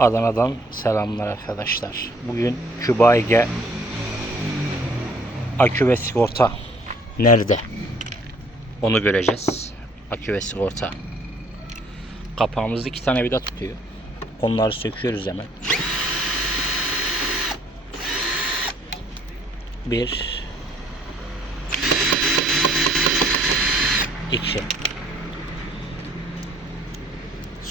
Adana'dan selamlar arkadaşlar. Bugün Küba Ege akü ve sigorta nerede? Onu göreceğiz. Akü ve sigorta. Kapağımızda iki tane vida tutuyor. Onları söküyoruz hemen. Bir. iki.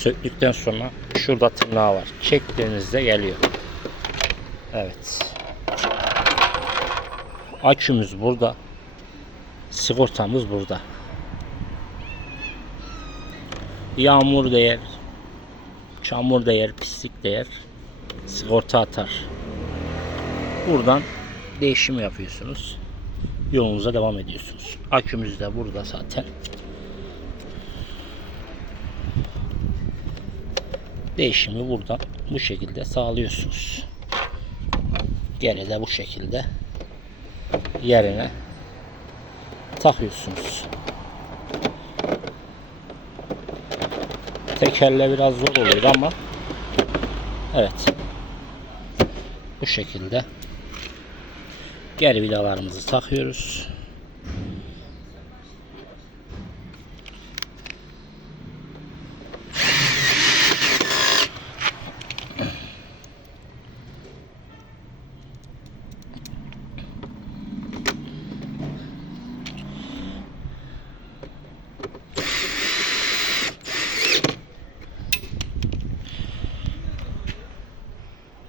Söktükten sonra şurada tırnağı var. Çektiğinizde geliyor. Evet. Akümüz burada. Sigortamız burada. Yağmur değer, çamur değer, pislik değer sigorta atar. Buradan değişim yapıyorsunuz. Yolunuza devam ediyorsunuz. Akümüz de burada zaten. Değişimi buradan bu şekilde sağlıyorsunuz. Geri de bu şekilde yerine takıyorsunuz. Tekerle biraz zor oluyor ama evet bu şekilde geri vidalarımızı takıyoruz.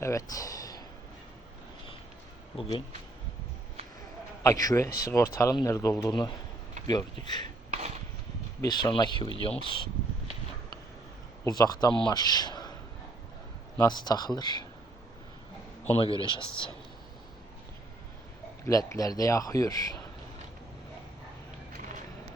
Evet. Bugün akü sigortanın nerede olduğunu gördük. Bir sonraki videomuz uzaktan marş nasıl takılır onu göreceğiz. Ledler de yakıyor.